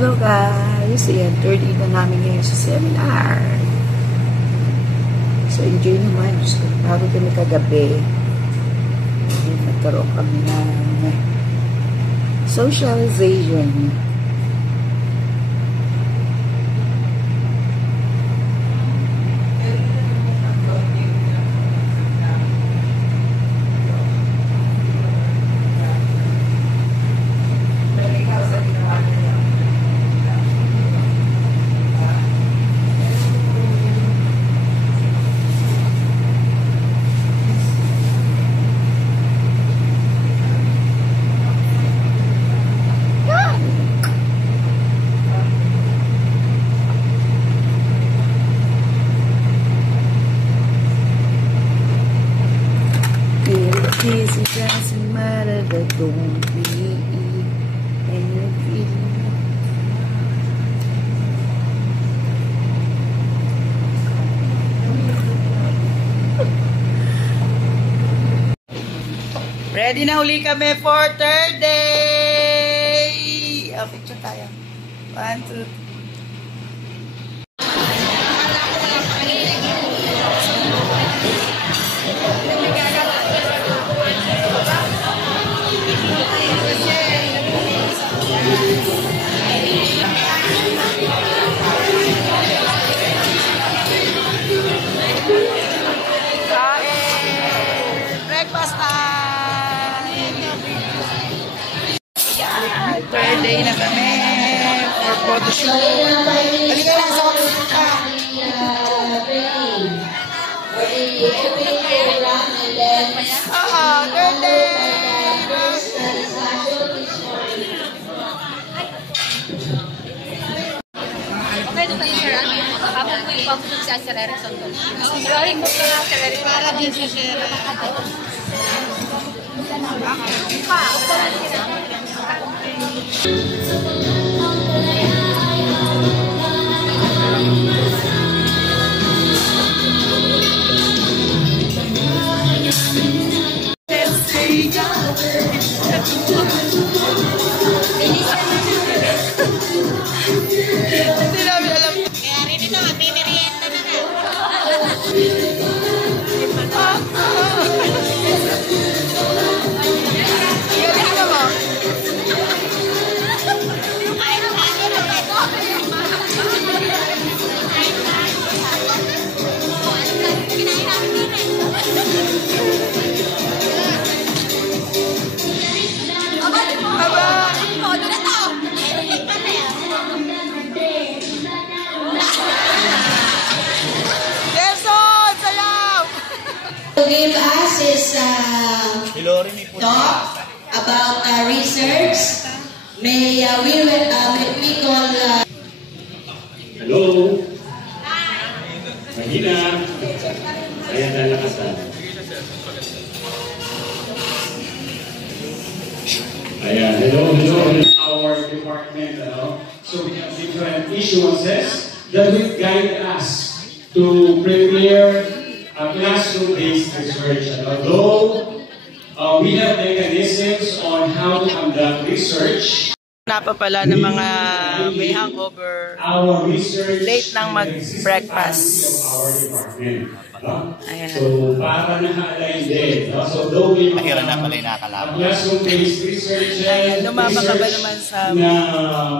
Hello guys! Ayan, third day na namin ngayon sa seminar. So, enjoy naman. Bago kami kagabi, nagkaroon kami ng socialization. It doesn't matter that don't be anything. Ready na uli kami for third day. Picture tayo. 1, 2, 3. Breakfast time! Third day na kami for photoshoot. Halika lang sa ka! Third day! Okay, ito tayo, sir. Habang po yung pang-food sa Sir Erickson doon. Drawing mo ka, Sir Erickson. Para din si Sir. Give us his talk about research. May we call Hello. Mahina. Ayan na lakasan. Ayan, hello. Our department, so we have different issuances that will guide us to prepare classroom-based research. And although we have mechanisms on how to conduct research, napapala ng mga may hangover, late nang mag-breakfast. Ayan. So, para na-align din. So, though we mahirap na pala yung nakakalaban. classroom-based research, lumaba ka ba naman sa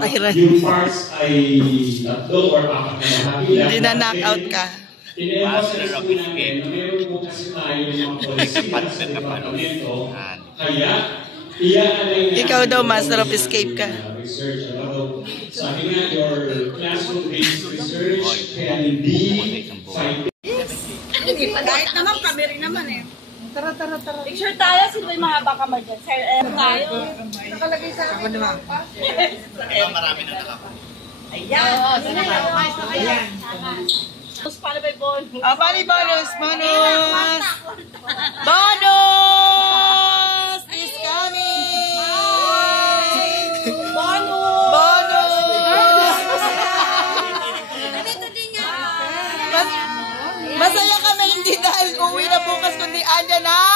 mahirap? Yung parts ay 3 or 4 na nakapila. Hindi na knockout ka. Ine-emphasize po namin na meron po kasi tayo ng mga polisiya sa departamento. Kaya, i-align na Ikaw daw, master of escape ka. research. Sabi nga, your classroom-based research can be scientific. Kahit naman, kami rin naman eh. Tara. Picture tayo, sino yung mga baka mo dyan? Sir, tayo. Nakalagay sa akin. Marami na nakapa. Ayan. Ayan. Tapos paano ba yung bonus? Paano yung bonus? Bonus is coming! Bonus! Masaya kami hindi dahil uwi na bukas kundi andyan na